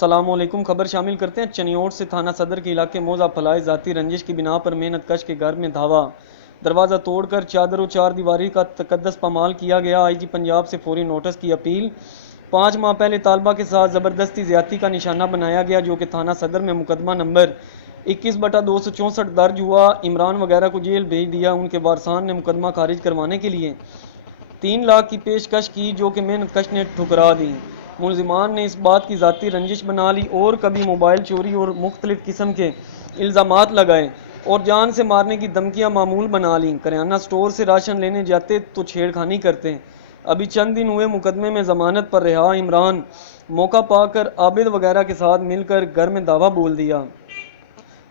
अस्सलामुअलैकुम। खबर शामिल करते हैं चनियोट से। थाना सदर के इलाके मौजा फलाए जाती रंजिश की बिना पर मेहनत कश के घर में धावा, दरवाज़ा तोड़कर चादर और चार दीवारी का तकद्दस पामाल किया गया। आईजी पंजाब से फौरी नोटिस की अपील। 5 माह पहले तालबा के साथ ज़बरदस्ती ज्यादती का निशाना बनाया गया, जो कि थाना सदर में मुकदमा नंबर 21/264 दर्ज हुआ। इमरान वगैरह को जेल भेज दिया। उनके वारसान ने मुकदमा खारिज करवाने के लिए 3 लाख की पेशकश की, जो कि मेहनत कश ने ठुकरा दी। मुलजिमान ने इस बात की ज़ाती रंजिश बना ली और कभी मोबाइल चोरी और मुख्तलिफ किस्म के इल्ज़ामात लगाए और जान से मारने की धमकियां मामूल बना ली। करियाना स्टोर से राशन लेने जाते तो छेड़खानी करते। अभी चंद दिन हुए मुकदमे में ज़मानत पर रिहा इमरान मौका पाकर आबिद वगैरह के साथ मिलकर घर में दावा बोल दिया।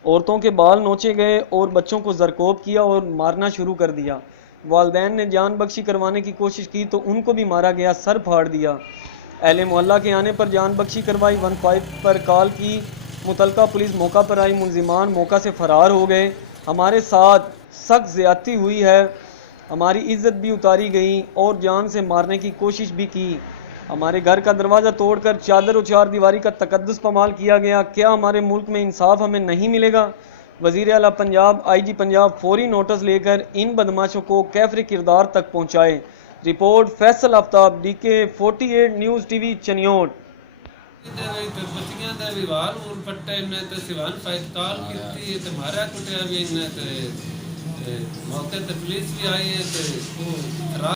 औरतों के बाल नोचे गए और बच्चों को जरकोब किया और मारना शुरू कर दिया। वालदैन ने जान बख्शी करवाने की कोशिश की तो उनको भी मारा गया, सर फाड़ दिया। अहले मोहल्ला के आने पर जान बख्शी करवाई। 15 पर कॉल की, मुतलका पुलिस मौका पर आई। मुलजिमान मौका से फरार हो गए। हमारे साथ सख्त ज्यादती हुई है, हमारी इज्जत भी उतारी गई और जान से मारने की कोशिश भी की। हमारे घर का दरवाज़ा तोड़कर चादर और चार दीवारी का तकद्दुस पमाल किया गया। क्या हमारे मुल्क में इंसाफ हमें नहीं मिलेगा? वज़ीर आला पंजाब आईजी पंजाब फौरी नोटिस लेकर इन बदमाशों को कैफरे किरदार तक पहुँचाए। Report Faisal Aftab, DK 48 news TV Chiniot. बच्चियां दा विवाह उन पट्टे ने ते सिवान फाइट कॉल कीती ते मारा कुटिया भी ने ते मौके ते पुलिस भी आई है ते